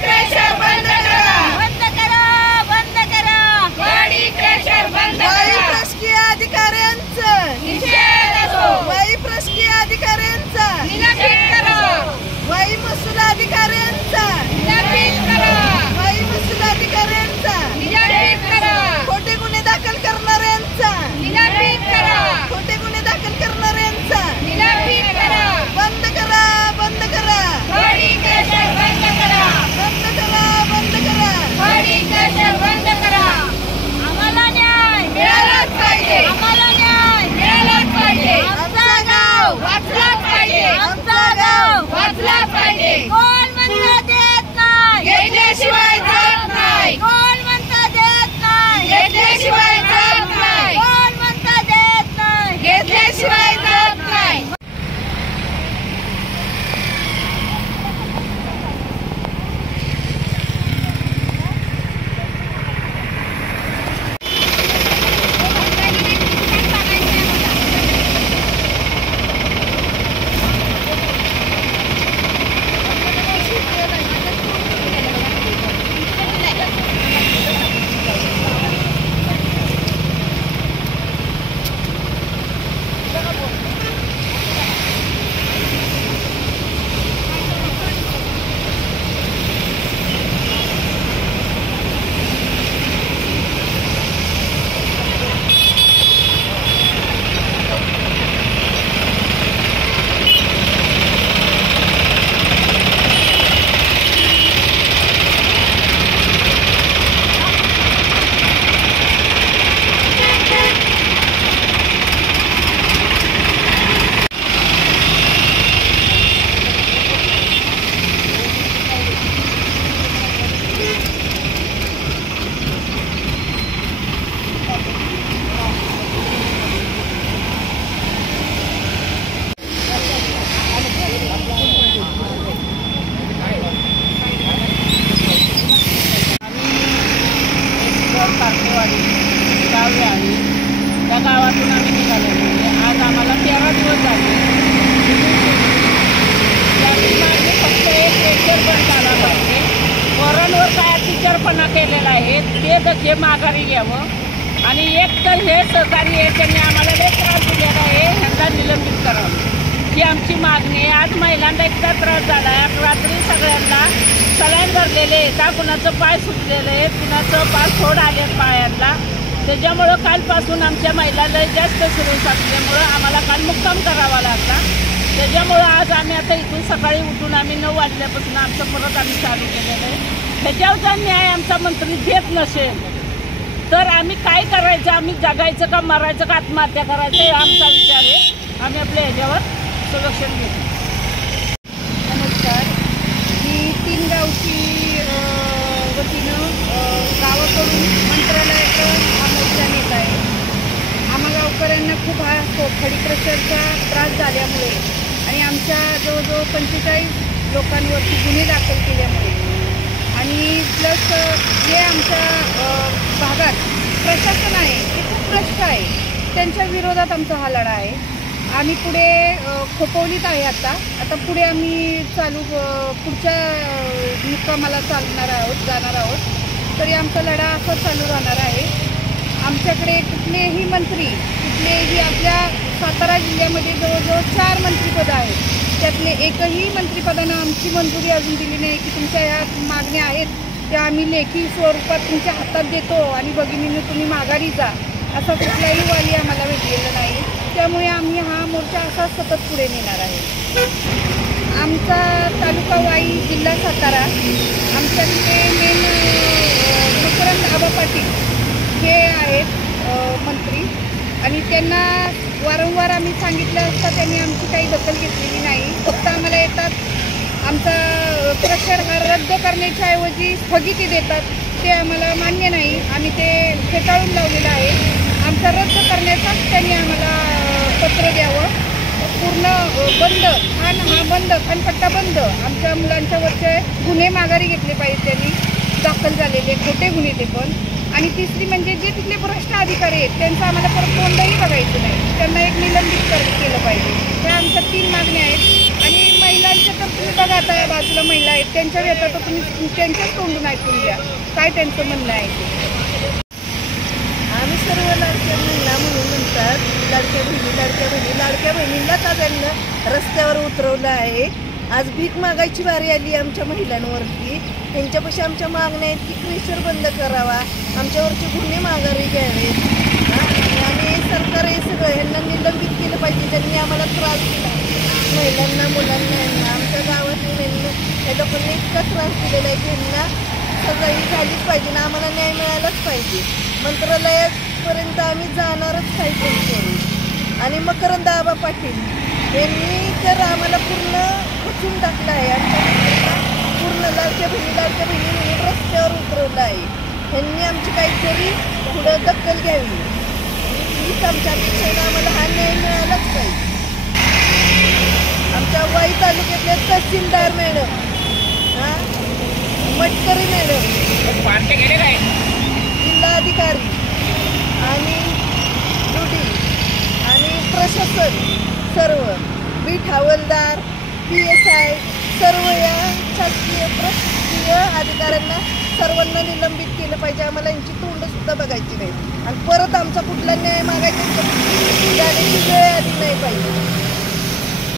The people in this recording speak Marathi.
क्रशर बंद करा, बंद करा, बंद करा, गाडी क्रशर बंद करा। प्रशासकीय अधिकाऱ्यांचं निषेध असो, प्रशासकीय अधिकाऱ्यांचा निलंबित करा, महसूल अधिकाऱ्यांचा निलंबित करा, महसूल अधिकाऱ्यांचा निलंबित करा, खोटे गुन्हे दाखल करणाऱ्यांचा निलंबित करा, खोटे गुन्हे दाखल करणाऱ्यांचा निलंबित करा, बंद करा, बंद करा, गाडी क्रशर बंद करा, बंद करा, बंद करा, गाडी क्रशर बंद करा। आम्हाला न्याय मिळालाच पाहिजे, आम्हाला न्याय मिळालाच पाहिजे, आमचा गाव वाचलाच पाहिजे, आमचा गाव वाचलाच पाहिजे। कोण म्हणता देत नाही, घेतल्याशिवाय जात नाही, कोण म्हणता देत नाही, घेतल्याशिवाय जात नाही, कोण म्हणता देत नाही, घेतल्याशिवाय जात नाही। त्या गावातून आम्ही निघालेलो। आज आम्हाला 13 दिवस झाले। त्याची मागणी फक्त एक लेक्चर बंद झाला पाहिजे। पोरांवर काय अत्याचारपणा केलेला आहे ते दखे माघारी घ्यावं आणि एक तर हे सहकारी आहे त्यांनी आम्हाला लय त्रास दिलेला आहे, ह्यांना निलंबित करावं ही आमची मागणी आहे। आज महिलांना एकदा त्रास झाला आहे, रात्री सगळ्यांना सलाईन भरलेले आहेत, कुणाचं पाय सुटलेलं आहे, कुणाचं पाय फोड आले पायांना। त्याच्यामुळं कालपासून आमच्या महिलांना जास्त सुरू असल्यामुळं आम्हाला काल मुक्काम करावा लागला। त्याच्यामुळं आज आम्ही आता इथून सकाळी उठून आम्ही 9 वाजल्यापासून आमचं परत आम्ही चालू केलेलं आहे। ह्याच्यावरचा न्याय आमचा मंत्री देत नसेल तर आम्ही काय करायचं, आम्ही जगायचं का मरायचं का आत्महत्या करायचं हे आमचा विचार आहे। आम्ही आपल्या ह्याच्यावर संरक्षण घेतो। नमस्कार, मी 3 गावची वतीनं गावाकडून मंत्रालयाकडं हा मोर्चा नेत आहे। आम्हा गावकऱ्यांना खूप हा खडी क्रशरचा त्रास झाल्यामुळे आणि आमच्या जवळजवळ 45 लोकांवरती गुन्हे दाखल केल्यामुळे आणि प्लस जे आमच्या भागात प्रशासन आहे ते खूप भ्रष्ट आहे, त्यांच्या विरोधात आमचा हा लढा आहे। आम्ही पुढे खोपोलीत आहे आता पुढे आम्ही पुढच्या मुक्कामाला जाणार आहोत। तरी आमचा लढा असा चालू राहणार आहे। आमच्याकडे कुठलेही मंत्री कुठलेही आपल्या सातारा जिल्ह्यामध्ये जवळजवळ 4 मंत्रिपदं आहेत, त्यातले एकही मंत्रिपदानं आमची मंजुरी अजून दिली नाही की तुमच्या ह्या मागण्या आहेत त्या आम्ही लेखी स्वरूपात तुमच्या हातात देतो आणि भगिनीनं तुम्ही माघारी जा, असा कुठलाही वाली आम्हाला भेटलेला नाही। त्यामुळे आम्ही हा मोर्चा असा सतत पुढे नेणार आहे। आमचा तालुका वाई, जिल्हा सातारा, आमच्या तिथे मेन मकरंद आबा पाटील हे आहेत मंत्री आणि त्यांना वारंवार आम्ही सांगितलं असता त्यांनी आमची काही दखल घेतलेली नाही। फक्त आम्हाला येतात आमचा क्रशर हा रद्द करण्याच्या ऐवजी स्थगिती देतात, ते आम्हाला मान्य नाही। आम्ही ते फेटाळून लावलेलं आहे। आमचा रद्द करण्याचाच त्यांनी आम्हाला पत्र द्यावं, पूर्ण बंद खानपट्टा बंद, आमच्या मुलांच्यावरचे गुन्हे माघारी घेतले पाहिजे त्यांनी, दाखल झालेले खोटे गुन्हे ते पण। आणि तिसरी म्हणजे जे तिथले भ्रष्ट अधिकारी आहेत त्यांचं आम्हाला परत तोंडही बघायचं नाही, त्यांना एक निलंबित केलं पाहिजे। ह्या आमच्या 3 मागण्या आहेत। आणि महिलांच्या तर तुम्ही बघा आता या बाजूला महिला आहेत त्यांच्या व्यथा तर तुम्ही त्यांच्याच तोंडून ऐकून घ्या काय त्यांचं म्हणणं आहे ते. आम्ही सर्व लाडक्या महिला म्हणून म्हणतात लाडक्या बहिणींनाच आज यांना रस्त्यावर उतरवलं आहे. आज भीक मागायची वारी आली आमच्या महिलांवरती. त्यांच्यापाशी आमच्या मागण्या आहेत की क्रेशर बंद करावा, आमच्यावरचे गुन्हे माघारी घ्यावेत आणि सरकार हे सगळं ह्यांना निलंबित केलं पाहिजे. त्यांनी आम्हाला त्रास दिला महिलांना मुलांना यांना आमच्या गावात या लोकांना इतका त्रास दिलेला आहे की ह्यांना सगळं ही झालीच पाहिजे ना आम्हाला न्याय मिळालाच पाहिजे. मंत्रालयापर्यंत आम्ही जाणारच काही करून. आणि मकरंद आबा पाटील यांनी तर आम्हाला पूर्ण खचून टाकलं आहे. आमच्या पूर्ण लाडक्या बहिणी म्हणून रस्त्यावर उतरवलं आहे. ह्यांनी आमची काहीतरी पुढं दखल घ्यावी हीच आमच्या अपेक्षेनं आम्हाला हा न्याय मिळालाच पाहिजे. आमच्या वाई तालुक्यातले तहसीलदार मॅडम मटकरी मॅडम जिल्हाधिकारी आणि डुडी आणि प्रशासन सर्व बीट हवालदार PSI सर्व या शासकीय प्रशासकीय अधिकाऱ्यांना सर्वांना निलंबित केलं पाहिजे. आम्हाला यांची तोंडसुद्धा बघायची नाही आणि परत आमचा कुठला न्याय मागायचा जाण्याची वेळ आली नाही पाहिजे.